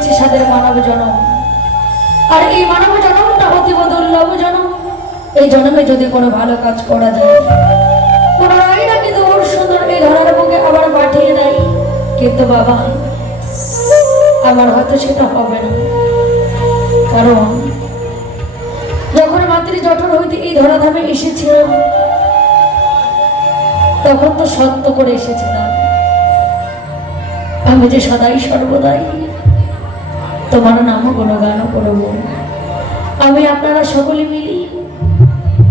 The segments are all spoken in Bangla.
হয়েছে সাদের মানব জনম। আর এই মানব জনমটা অতীব দুর্লভ জনম। এই জন্মে যদি কোনো ভালো কাজ করা যায় কিন্তু ওর সুন্দর এই ধরার আবার পাঠিয়ে দেয়। কিন্তু বাবা, আমার হয়তো সেটা হবে না। কারণ, যখন মাতৃ জঠর হইতে এই ধরাধামে এসেছিলাম তখন তো সত্য করে এসেছিলাম। আমি যে সদাই সর্বদাই তোমার নামও গুণগানও করব। আমি আপনারা সকলে মিলি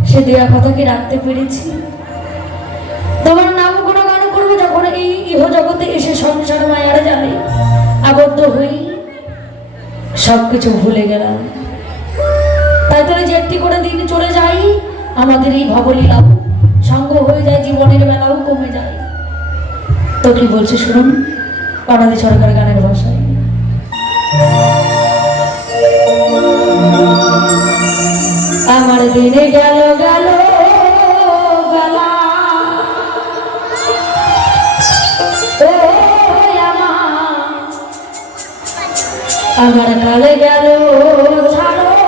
সে দেয়া কথাকে রাখতে পেরেছি। তোমার নাম গুণগান করব যখন এই ইহ জগতে এসে সংসার মায়ার জালে আবদ্ধ হই। সব কিছু ভুলে গেলাম। তাই তো যে একটি করে দিন চলে যাই। আমাদের এই ভবলীলাও সঙ্গ হয়ে যায়, জীবনের বেলাও কমে যায়। তো কি বলছে শুনুন পানাদি সরকার গানের ভাষায়। আমার দিনে গেল গেল আমার কালে গেল ছাড়ো।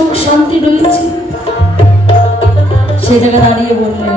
সুখ শান্তি রয়েছে? সেই জায়গায় দাঁড়িয়ে বললেন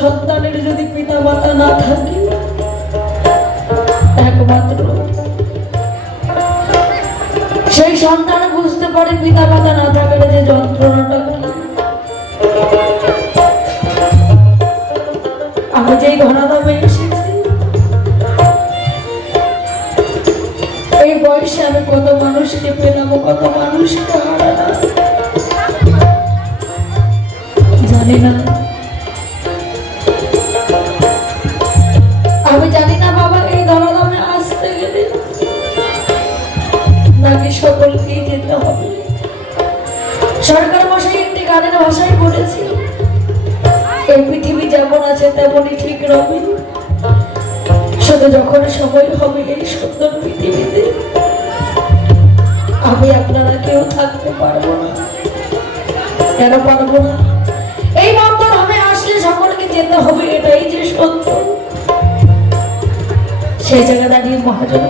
সন্তানের যদি পিতা মাতা না থাকে, একমাত্র সেই সন্তান বুঝতে পারে পিতা মাতা না থাকলে যে যন্ত্রণাটা আমি যেই ঘনাদামে এসেছি নাকি সকলকেই যেতে হবে। সরকার মশাই একটি গানের ভাষায় বলেছি এই পৃথিবী যেমন আছে, তেমনই ঠিক রবে শুধু যখন সময় হবে এই সুন্দর পৃথিবীতে, আমি আপনারা কেউ থাকতে পারব না। কেন পারব না? এই বন্ধন হবে আসলে সকলকে যেতে হবে, এটাই যে সত্য। সেই জায়গায় দাঁড়িয়ে মহাজন